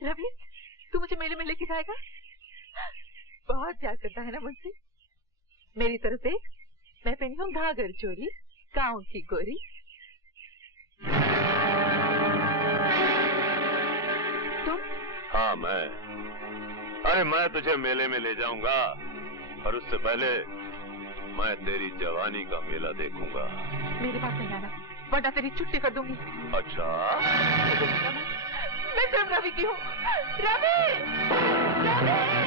रवि, तू मुझे मेले में लेके जाएगा? बहुत प्यार करता है ना मुझसे। मेरी तरफ से मैं पहनी हूँ घाघर चोली, गाँव की गोरी। तुम? हाँ मैं। अरे मैं तुझे मेले में ले जाऊंगा, और उससे पहले मैं तेरी जवानी का मेला देखूंगा। मेरे पास नहीं आना, वरना तेरी छुट्टी कर दूंगी। अच्छा? मैं सिर्फ रवि की हूँ। रवि! रवि!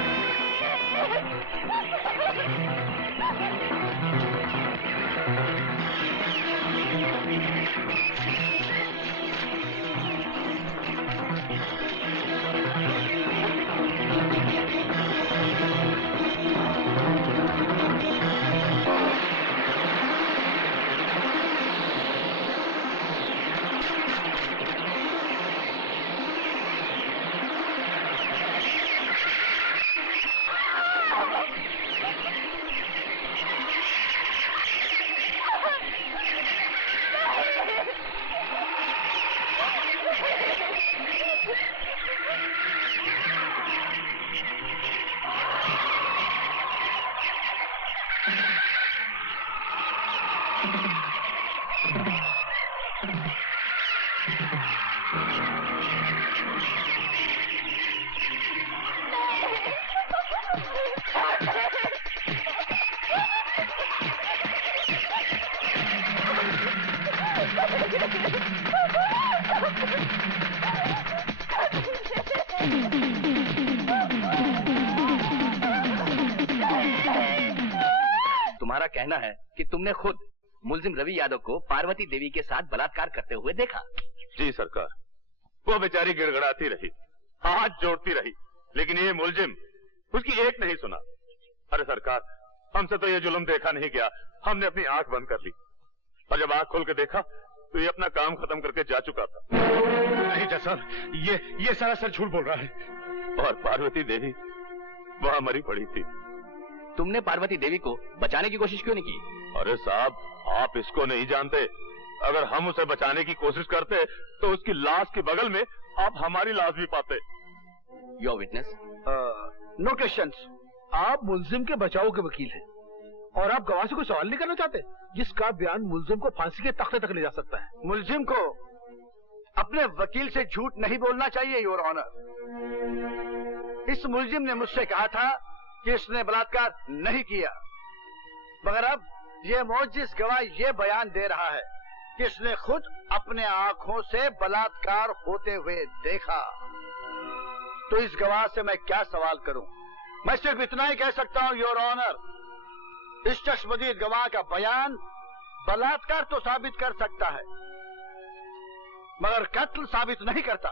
तुम्हारा कहना है कि तुमने खुद मुलजिम रवि यादव को पार्वती देवी के साथ बलात्कार करते हुए देखा? जी सरकार, वो बेचारी गिड़गड़ाती रही, हाथ जोड़ती रही, लेकिन ये मुलजिम उसकी एक नहीं सुना। अरे सरकार, हमसे तो ये जुल्म देखा नहीं गया, हमने अपनी आंख बंद कर ली, और जब आंख खोल के देखा तो ये अपना काम खत्म करके जा चुका था। नहीं जैसा, ये सरासर झूठ बोल रहा है। और पार्वती देवी वहां मरी पड़ी थी। तुमने पार्वती देवी को बचाने की कोशिश क्यों नहीं की? अरे साहब, आप इसको नहीं जानते। अगर हम उसे बचाने की कोशिश करते तो उसकी लाश के बगल में आप हमारी लाश भी पाते। Your witness? No questions. आप मुलजिम के बचाव के वकील हैं और आप गवाह से कोई सवाल नहीं करना चाहते, जिसका बयान मुलजिम को फांसी के तख्ते तक ले जा सकता है। मुलजिम को अपने वकील से झूठ नहीं बोलना चाहिए योर ऑनर। इस मुलजिम ने मुझसे कहा था कि इसने बलात्कार नहीं किया, मगर अब ये मोजिज़ गवाह ये बयान दे रहा है कि इसने खुद अपने आंखों से बलात्कार होते हुए देखा। तो इस गवाह से मैं क्या सवाल करूं? मैं सिर्फ इतना ही कह सकता हूं योर ऑनर, इस चश्मदीद गवाह का बयान बलात्कार तो साबित कर सकता है, मगर कत्ल साबित नहीं करता,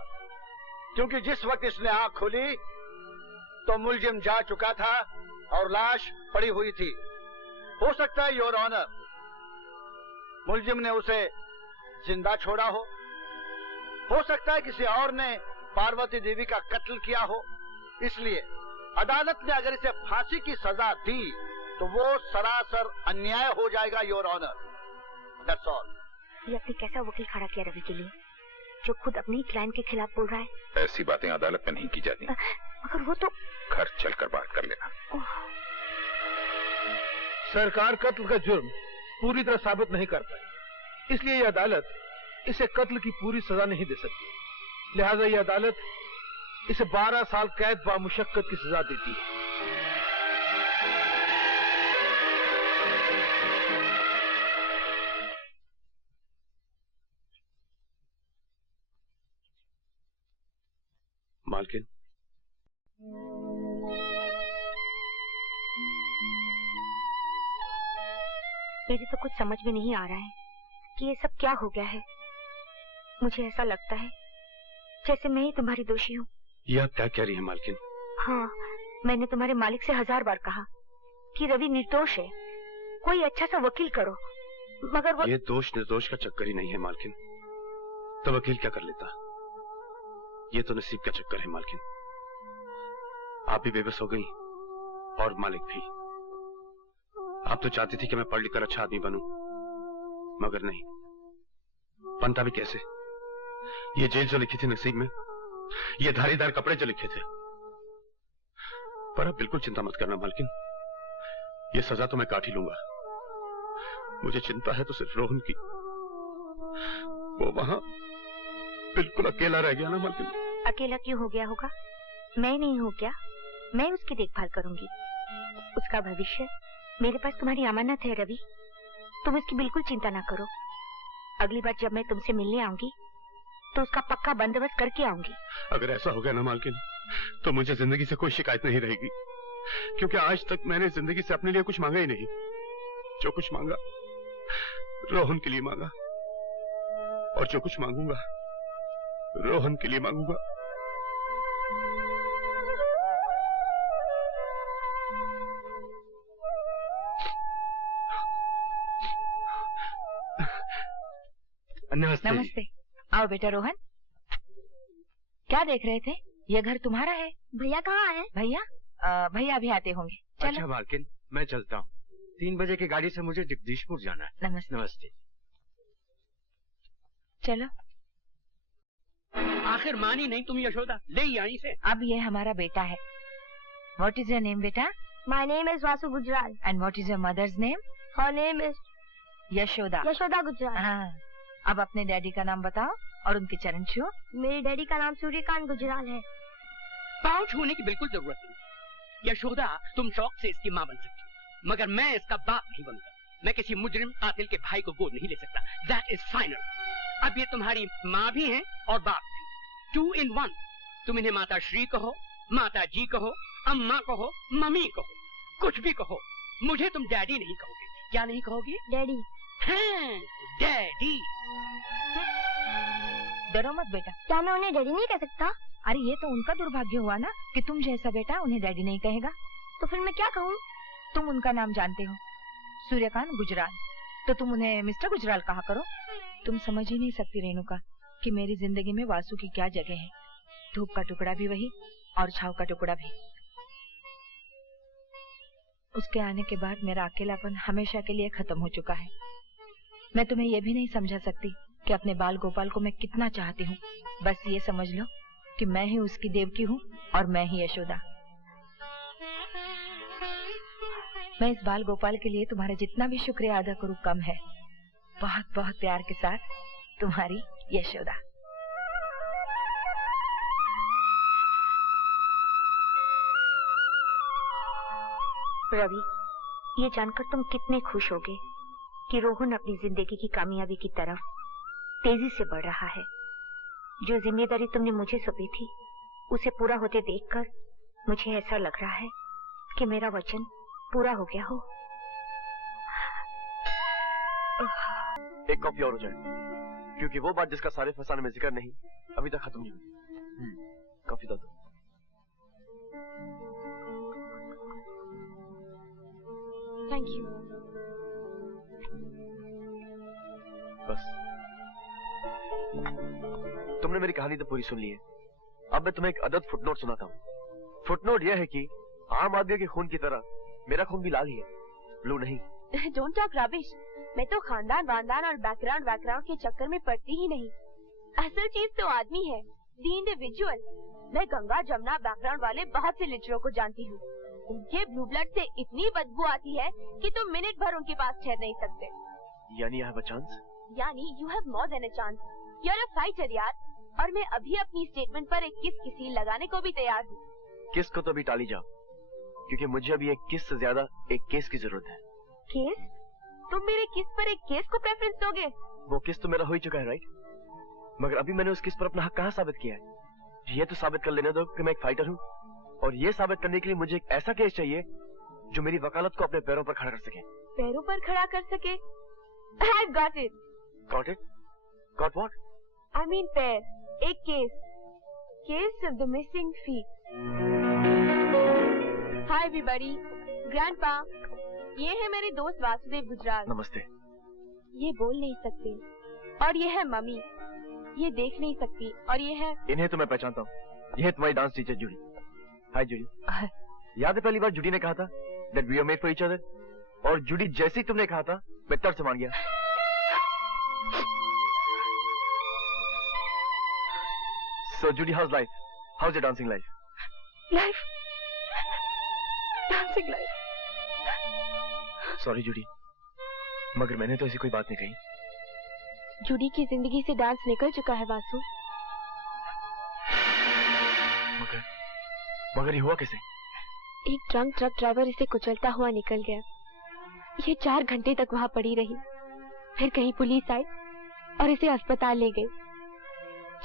क्योंकि जिस वक्त इसने आंख खोली तो मुलजिम जा चुका था और लाश पड़ी हुई थी। हो सकता है योर ऑनर मुलजिम ने उसे जिंदा छोड़ा हो सकता है किसी और ने पार्वती देवी का कत्ल किया हो। इसलिए अदालत ने अगर इसे फांसी की सजा दी तो वो सरासर अन्याय हो जाएगा योर ऑनर। That's all. ये अपने कैसा वकील खड़ा किया रवि के लिए, जो खुद अपने ही क्लाइंट के खिलाफ बोल रहा है। ऐसी बातें अदालत में नहीं की जाती। मगर वो तो घर चलकर बात कर लेना। सरकार कत्ल का जुर्म पूरी तरह साबित नहीं कर पाई, इसलिए ये अदालत इसे कत्ल की पूरी सजा नहीं दे सकती। लिहाजा ये अदालत इसे 12 साल कैद बामुशक्कत की सजा देती है। मालकिन, मेरे तो कुछ समझ में नहीं आ रहा है कि ये सब क्या हो गया है। मुझे ऐसा लगता है जैसे मैं ही तुम्हारी दोषी हूँ। ये आप क्या कह रही हैं मालकिन? हाँ, मैंने तुम्हारे मालिक से 1000 बार कहा कि रवि निर्दोष है, कोई अच्छा सा वकील करो, मगर वो... ये दोष निर्दोष का चक्कर ही नहीं है मालकिन, तो वकील क्या कर लेता? ये तो नसीब का चक्कर है मालकिन। आप भी बेबस हो गई और मालिक भी। आप तो चाहती थी कि मैं पढ़ लिख कर अच्छा आदमी बनूं, मगर नहीं। बनता भी कैसे? ये जेल जो लिखी थी नसीब में, ये धारीदार कपड़े जो लिखे थे। पर अब बिल्कुल चिंता मत करना मालकिन, ये सजा तो मैं काट ही लूंगा। मुझे चिंता है तो सिर्फ रोहन की। वो वहां बिल्कुल अकेला रह गया ना मालकिन। अकेला क्यों हो गया होगा? मैं नहीं हूँ क्या? मैं उसकी देखभाल करूंगी। उसका भविष्य मेरे पास तुम्हारी अमानत है रवि, तुम इसकी बिल्कुल चिंता ना करो। अगली बार जब मैं तुमसे मिलने आऊंगी तो उसका पक्का बंदोबस्त करके आऊंगी। अगर ऐसा हो गया ना मालकिन, तो मुझे जिंदगी से कोई शिकायत नहीं रहेगी, क्योंकि आज तक मैंने जिंदगी से अपने लिए कुछ मांगा ही नहीं। जो कुछ मांगा रोहन के लिए मांगा, और जो कुछ मांगूंगा रोहन के लिए मांगूंगा। नमस्ते। नमस्ते। आओ बेटा रोहन, क्या देख रहे थे? ये घर तुम्हारा है। भैया कहाँ है? भैया अभी आते होंगे। चलो। अच्छा मालकिन, मैं चलता हूँ। 3 बजे की गाड़ी से मुझे जगदीशपुर जाना है। नमस्ते। नमस्ते। चलो। आखिर मानी नहीं तुम यशोदा, ले यहीं से। अब ये हमारा बेटा है। व्हाट इज योर नेम बेटा? My name is Vasu Gujral. And what is your mother's name? Her name is Yashoda. Yashoda Gujral. हाँ। अब अपने डैडी का नाम बताओ और उनके चरण छुओ। मेरे डैडी का नाम सूर्यकांत गुजराल है। पाँव छूने की बिल्कुल जरूरत नहीं। यशोदा, तुम शौक से इसकी माँ बन सकती हो, मगर मैं इसका बाप नहीं बनूंगा। मैं किसी मुजरिम कातिल के भाई को गोद नहीं ले सकता। That is final. अब ये तुम्हारी माँ भी है और बाप भी, 2 in 1। तुम इन्हें माता श्री कहो, माता जी कहो, अम्मा कहो, मम्मी कहो, कुछ भी कहो। मुझे तुम डैडी नहीं कहोगे। क्या नहीं कहोगे? डैडी। हाँ, डैडी। डरो मत बेटा। क्या मैं उन्हें डैडी नहीं कह सकता? अरे ये तो उनका दुर्भाग्य हुआ ना कि तुम जैसा बेटा उन्हें डैडी नहीं कहेगा। तो फिर मैं क्या कहूँ? तुम उनका नाम जानते हो, सूर्यकांत गुजराल, तो तुम उन्हें मिस्टर गुजराल कहा करो। तुम समझ ही नहीं सकती रेणुका कि मेरी जिंदगी में वासु की क्या जगह है। धूप का टुकड़ा भी वही और छाव का टुकड़ा भी। उसके आने के बाद मेरा अकेलापन हमेशा के लिए खत्म हो चुका है। मैं तुम्हें यह भी नहीं समझा सकती कि अपने बाल गोपाल को मैं कितना चाहती हूँ। बस ये समझ लो कि मैं ही उसकी देवकी हूँ और मैं ही यशोदा। मैं इस बाल गोपाल के लिए तुम्हारा जितना भी शुक्रिया अदा करूँ कम है। बहुत बहुत प्यार के साथ तुम्हारी यशोदा। रवि, ये जानकर तुम कितने खुश होगे कि रोहन अपनी जिंदगी की कामयाबी की तरफ तेजी से बढ़ रहा है। जो जिम्मेदारी तुमने मुझे सौंपी थी उसे पूरा होते देखकर मुझे ऐसा लग रहा है कि मेरा वचन पूरा हो गया हो। एक कॉफी और हो जाए, क्योंकि वो बात जिसका सारे फसाने में जिक्र नहीं अभी तक खत्म नहीं हुई। कॉफी दो। Thank you. बस, तुमने मेरी कहानी तो पूरी सुन ली है। अब मैं तुम्हें एक अदद फुटनोट सुनाता हूँ। फुटनोट यह है कि आम आदमी के खून की तरह मेरा खून भी लाल ही है, ब्लू नहीं। Don't talk rubbish. मैं तो खानदान वानदान और बैकग्राउंड के चक्कर में पड़ती ही नहीं। असल चीज तो आदमी है, द इंडिविजुअल। मैं गंगा जमुना बैकग्राउंड वाले बहुत से लिटरों को जानती हूँ। उनके ब्लू ब्लड से इतनी बदबू आती है कि तुम मिनट भर उनके पास ठहर नहीं सकते। यानी आई हैव अ चांस? यानी you have more than a chance. You are a fighter यार। और मैं अभी अपनी स्टेटमेंट पर एक किस किसी लगाने को भी तैयार हूँ। किस को तो अभी टाली जाओ, क्योंकि मुझे अभी एक किस से ज्यादा एक केस की जरूरत है। केस? तुम मेरे किस पर एक केस को प्रेफरेंस दोगे? वो किस तो मेरा हो ही चुका है, राइट? मगर अभी मैंने उस किस पर अपना हक कहाँ साबित किया है? ये तो साबित कर लेने दो कि मैं एक फाइटर हूँ, और ये साबित करने के लिए मुझे एक ऐसा केस चाहिए जो मेरी वकालत को अपने पैरों पर खड़ा कर सके। पैरों पर खड़ा कर सके? I've got it. Got it? Got what? I mean पैर। एक case. Case of the missing feet. Hi everybody. Grandpa. ये है मेरे दोस्त वासुदेव गुजराल। नमस्ते। ये बोल नहीं सकते, और ये है मम्मी। ये देख नहीं सकती, और ये है। इन्हें तो मैं पहचानता हूँ। ये है तुम्हारी डांस टीचर जूडी। हाय जूडी। याद है पहली बार जूडी ने कहा था that we are made for each other? और जूडी जैसे ही तुमने कहा था मैं तब से मान गया। So Judy, how's life? How is your dancing life? Life? Dancing life? Sorry Judy, मगर मैंने तो ऐसी कोई बात नहीं कही। जूडी की जिंदगी से डांस निकल चुका है वासु। मगर ये हुआ कैसे? एक ड्रंक ट्रक ड्राइवर इसे कुचलता हुआ निकल गया। ये 4 घंटे तक वहां पड़ी रही। फिर कहीं पुलिस आई और इसे अस्पताल ले गई।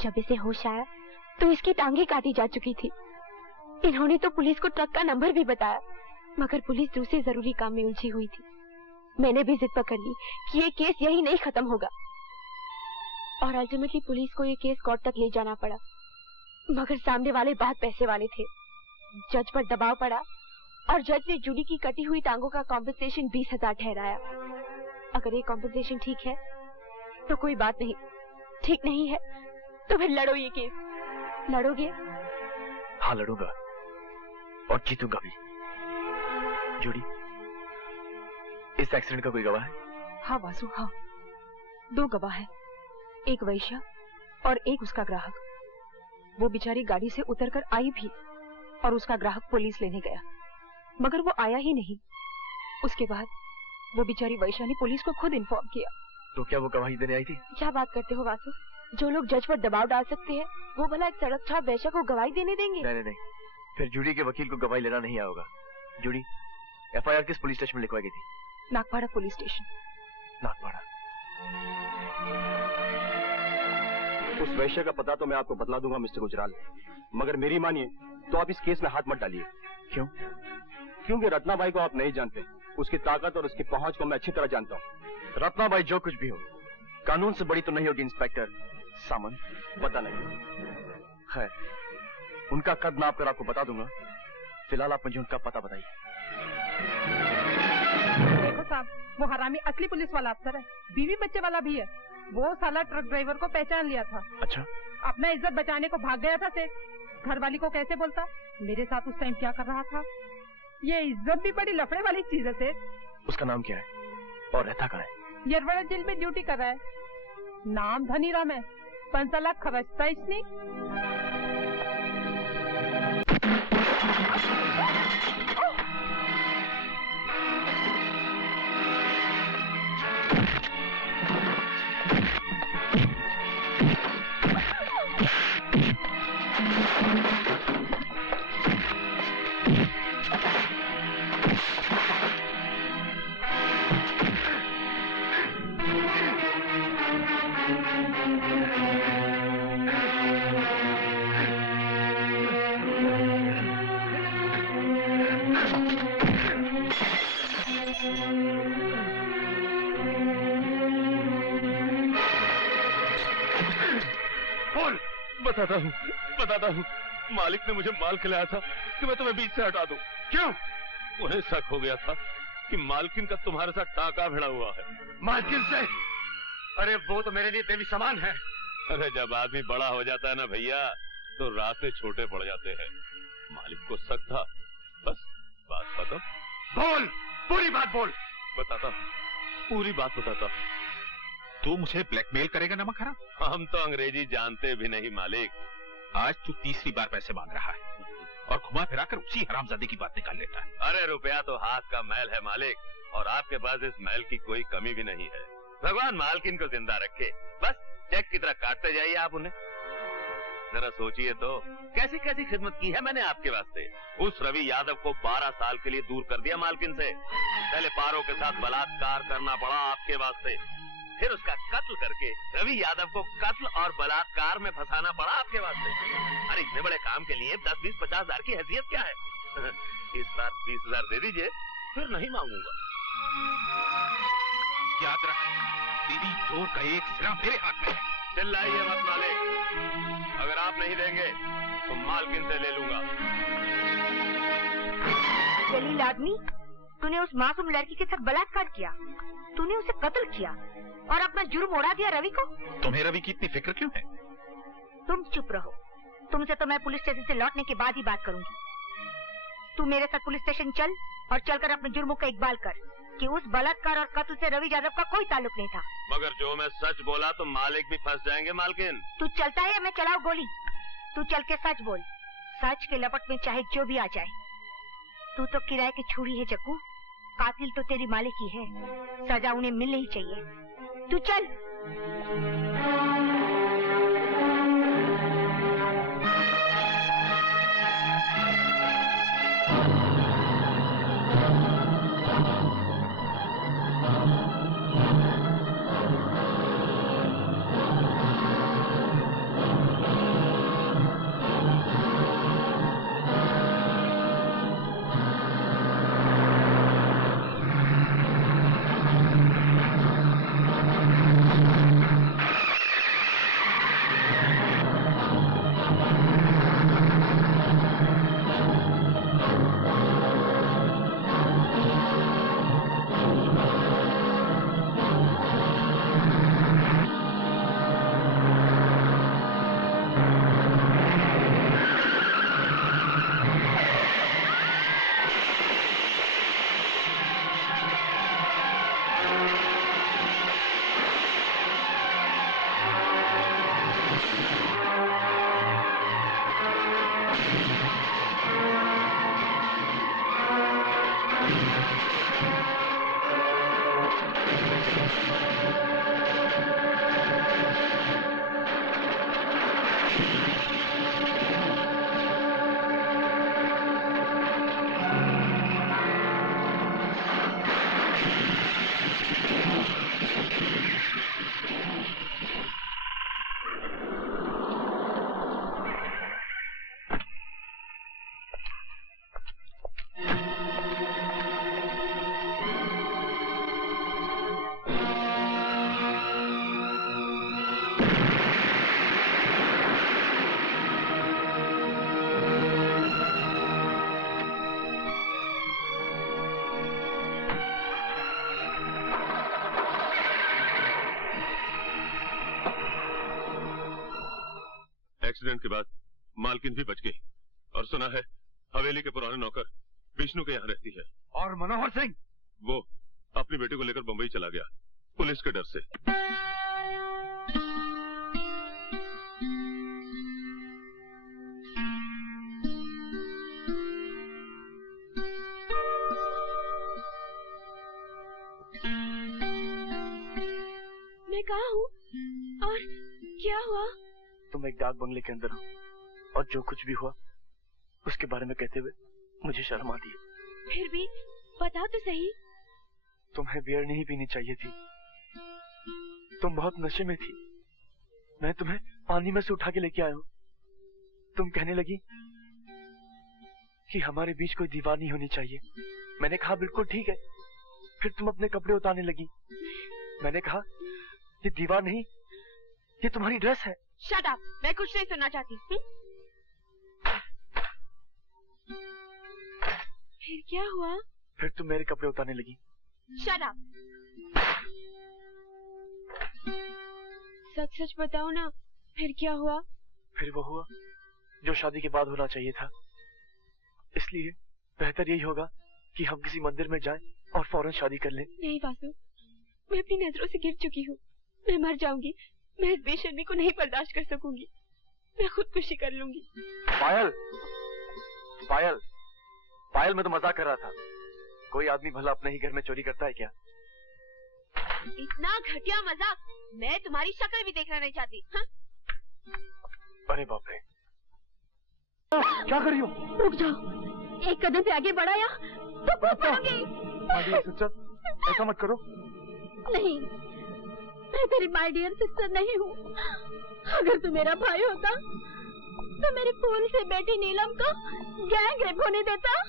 जब इसे होश आया तो इसकी टांगे काटी जा चुकी थी। इन्होंने तो पुलिस को ट्रक का नंबर भी बताया, मगर पुलिस दूसरे जरूरी काम में उलझी हुई थी। मैंने भी जिद पकड़ ली कि ये केस यही नहीं खत्म होगा, और अल्टीमेटली पुलिस को ये केस कोर्ट तक ले जाना पड़ा। मगर सामने वाले बहुत पैसे वाले थे। जज पर दबाव पड़ा और जज ने जूडी की कटी हुई टांगों का कॉम्पेंसेशन 20,000 ठहराया। अगर ये कॉम्पेंसेशन ठीक है तो कोई बात नहीं, ठीक नहीं है तो फिर लड़ो ये केस। लड़ोगे? हाँ लड़ूंगा और जीतूंगा भी। जूडी, इस एक्सीडेंट का कोई गवाह है? हाँ वासु, हाँ 2 गवाह है, एक वैश्या और एक उसका ग्राहक। वो बेचारी गाड़ी से उतरकर आई भी और उसका ग्राहक पुलिस लेने गया, मगर वो आया ही नहीं। उसके बाद वो बेचारी वैश्या ने पुलिस को खुद इन्फॉर्म किया। तो क्या वो गवाही देने आई थी? क्या बात करते हो वासु? जो लोग जज पर दबाव डाल सकते हैं वो भला एक सड़क छाप वैश्या को गवाही देने देंगे? नहीं नहीं, फिर जूडी के वकील को गवाही लेना नहीं आएगा। जूडी, एफआईआर किस पुलिस स्टेशन में लिखवाई गई थी? Nagpada police station. नागपाड़ा। उस वैश्य का पता तो मैं आपको बतला दूंगा मिस्टर गुजराल, मगर मेरी मानिए तो आप इस केस में हाथ मत डालिए। क्यों? क्योंकि रत्नाबाई को आप नहीं जानते। उसकी ताकत और उसकी पहुंच को मैं अच्छी तरह जानता हूँ। रत्नाबाई जो कुछ भी हो, कानून से बड़ी तो नहीं होगी इंस्पेक्टर सामंत। पता नहीं। खैर, उनका कद नाप कर आपको बता दूंगा। फिलहाल आप मुझे उनका पता बताइए। देखो साहब, वो हरामी असली पुलिस वाला अफसर है, बीवी बच्चे वाला भी है। वो साला ट्रक ड्राइवर को पहचान लिया था। अच्छा? अपना इज्जत बचाने को भाग गया था सेठ। घरवाली को कैसे बोलता? मेरे साथ उस टाइम क्या कर रहा था? ये इज्जत भी बड़ी लफड़े वाली चीज है सेठ। उसका नाम क्या है और रहता कहाँ है? यरवड़ा जेल में ड्यूटी कर रहा है। नाम धनीराम है। 5 लाख खर्चता इसने। बताता हूँ। मालिक ने मुझे माल खिलाया था कि मैं तुम्हें बीच से हटा दूं। क्यों? उन्हें शक हो गया था कि मालकिन का तुम्हारे साथ टाका भिड़ा हुआ है। मालकिन से? अरे वो तो मेरे लिए देवी समान है। अरे जब आदमी बड़ा हो जाता है ना भैया, तो रास्ते छोटे पड़ जाते हैं। मालिक को शक था, बस बात खत्म। बोल, पूरी बात बोल। बताता, पूरी बात बताता। तू मुझे ब्लैकमेल करेगा नमक हराम? हम तो अंग्रेजी जानते भी नहीं मालिक। आज तू तीसरी बार पैसे मांग रहा है और घुमा फिरा कर उसी हरामजादे की बात निकाल लेता है। अरे रुपया तो हाथ का मैल है मालिक, और आपके पास इस मैल की कोई कमी भी नहीं है। भगवान मालकिन को जिंदा रखे, बस चेक की तरह काटते जाइए आप उन्हें। जरा सोचिए तो कैसी कैसी खिदमत की है मैंने आपके वास्ते। उस रवि यादव को 12 साल के लिए दूर कर दिया मालकिन से। पहले पारो के साथ बलात्कार करना पड़ा आपके वास्ते, फिर उसका कत्ल करके रवि यादव को कत्ल और बलात्कार में फंसाना पड़ा आपके वास्ते। अरे इतने बड़े काम के लिए 10, 20, 50 हजार की हैसियत क्या है? इस बार 20,000 दे दीजिए, फिर नहीं मांगूंगा। याद रख, तेरी जोर का एक सिरा मेरे हाथ में है। चिल्लाइए मत मालिक, अगर आप नहीं देंगे तो मालकिन से ले लूंगा। जलील आदमी, तूने उस मासूम लड़की के साथ बलात्कार किया, तूने उसे कत्ल किया और अपना जुर्म उड़ा दिया रवि को। तुम्हें रवि की इतनी फिक्र क्यों है? तुम चुप रहो, तुमसे तो मैं पुलिस स्टेशन से लौटने के बाद ही बात करूंगी। तू मेरे साथ पुलिस स्टेशन चल और चलकर अपने जुर्मों का इकबाल कर कि उस बलात्कार और कत्ल से रवि यादव का कोई ताल्लुक नहीं था। मगर जो मैं सच बोला तो मालिक भी फंस जाएंगे मालकिन। तू चलता है या मैं चलाऊं गोली? तू चल के सच बोल सच के लपट में चाहे जो भी आ जाए, तू तो किराए की छुरी है जग्गू। कातिल तो तेरी मालिक ही है, सजा उन्हें मिलनी ही चाहिए। तू चल। एक्सीडेंट के बाद मालकिन भी बच गई और सुना है हवेली के पुराने नौकर विष्णु के यहाँ रहती है। और मनोहर सिंह? वो अपनी बेटी को लेकर बंबई चला गया पुलिस के डर से। मैं कहाँ हूँ और क्या हुआ? तुम एक डाक बंगले के अंदर हो और जो कुछ भी हुआ उसके बारे में कहते हुए मुझे शर्म आती है। फिर भी बताओ तो सही। तुम्हें बियर नहीं पीनी चाहिए थी, तुम बहुत नशे में थी। मैं तुम्हें पानी में से उठा के लेके आया हूँ। तुम कहने लगी कि हमारे बीच कोई दीवार नहीं होनी चाहिए। मैंने कहा बिल्कुल ठीक है। फिर तुम अपने कपड़े उतारने लगी। मैंने कहा ये दीवार नहीं, ये तुम्हारी ड्रेस है। शट अप, मैं कुछ नहीं सुनना चाहती। फिर क्या हुआ? फिर तुम मेरे कपड़े उतारने लगी। Shut up. सच सच बताओ ना, फिर क्या हुआ? फिर वो हुआ जो शादी के बाद होना चाहिए था। इसलिए बेहतर यही होगा कि हम किसी मंदिर में जाएं और फौरन शादी कर लें। नहीं वासु, मैं अपनी नजरों से गिर चुकी हूँ। मैं मर जाऊंगी। मैं इस बेशर्मी को नहीं बर्दाश्त कर सकूंगी। मैं खुदकुशी कर लूंगी। पायल, पायल, पायल, मैं तो मजाक कर रहा था। कोई आदमी भला अपने ही घर में चोरी करता है क्या? इतना घटिया मजाक मैं तुम्हारी शक्ल भी देखना नहीं चाहती। हाँ? अरे बाप रे, क्या कर रही हो? रुक जाओ, एक कदम से आगे बढ़ाया तो कूद पड़ोगी। ऐसा मत करो। नहीं, मैं तेरी माय डियर सिस्टर नहीं हूँ। अगर तू मेरा भाई होता तो मेरी फूल से बेटी नीलम को गैंग रेप होने देता।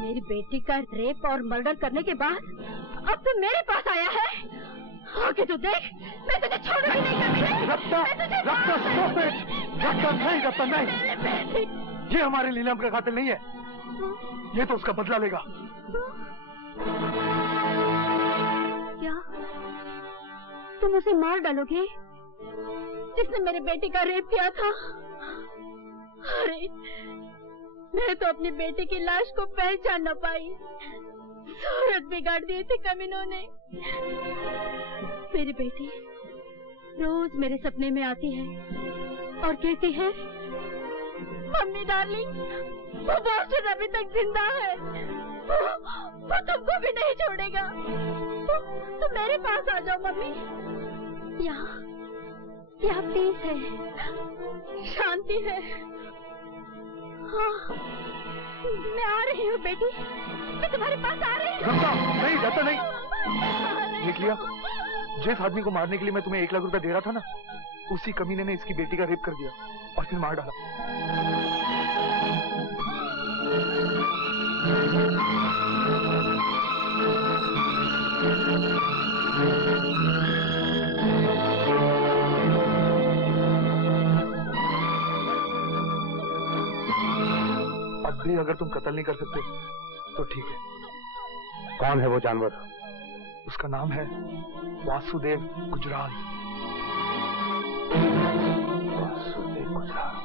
मेरी बेटी का रेप और मर्डर करने के बाद अब तू मेरे पास आया है। आगे तो देख, मैं तुझे छोड़ूंगी नहीं। रत्ता नहीं, ये हमारे नीलम का कातिल नहीं है। ये तो उसका बदला लेगा। क्या तुम उसे मार डालोगे जिसने मेरे बेटे का रेप किया था? अरे मैं तो अपनी बेटे की लाश को पहचान न पाई। सूरत बिगाड़ दी थी कमीनों ने। मेरी बेटी रोज मेरे सपने में आती है और कहती है मम्मी डार्लिंग, वो बॉस्टन अभी तक जिंदा है। वो तुमको भी नहीं छोड़ेगा। तुम मेरे पास आ जाओ मम्मी। यहाँ पीस है, शांति है। हाँ, मैं आ रही हूँ बेटी, मैं तुम्हारे पास आ रही हूँ। नहीं जाता नहीं। देख लिया, जिस आदमी को मारने के लिए मैं तुम्हें 1 लाख रुपए दे रहा था ना, उसी कमीने ने इसकी बेटी का रेप कर दिया और फिर मार डाला। अब भी अगर तुम कत्ल नहीं कर सकते तो ठीक है। कौन है वो जानवर? उसका नाम है वासुदेव गुजराल। वासुदेव गुजराल।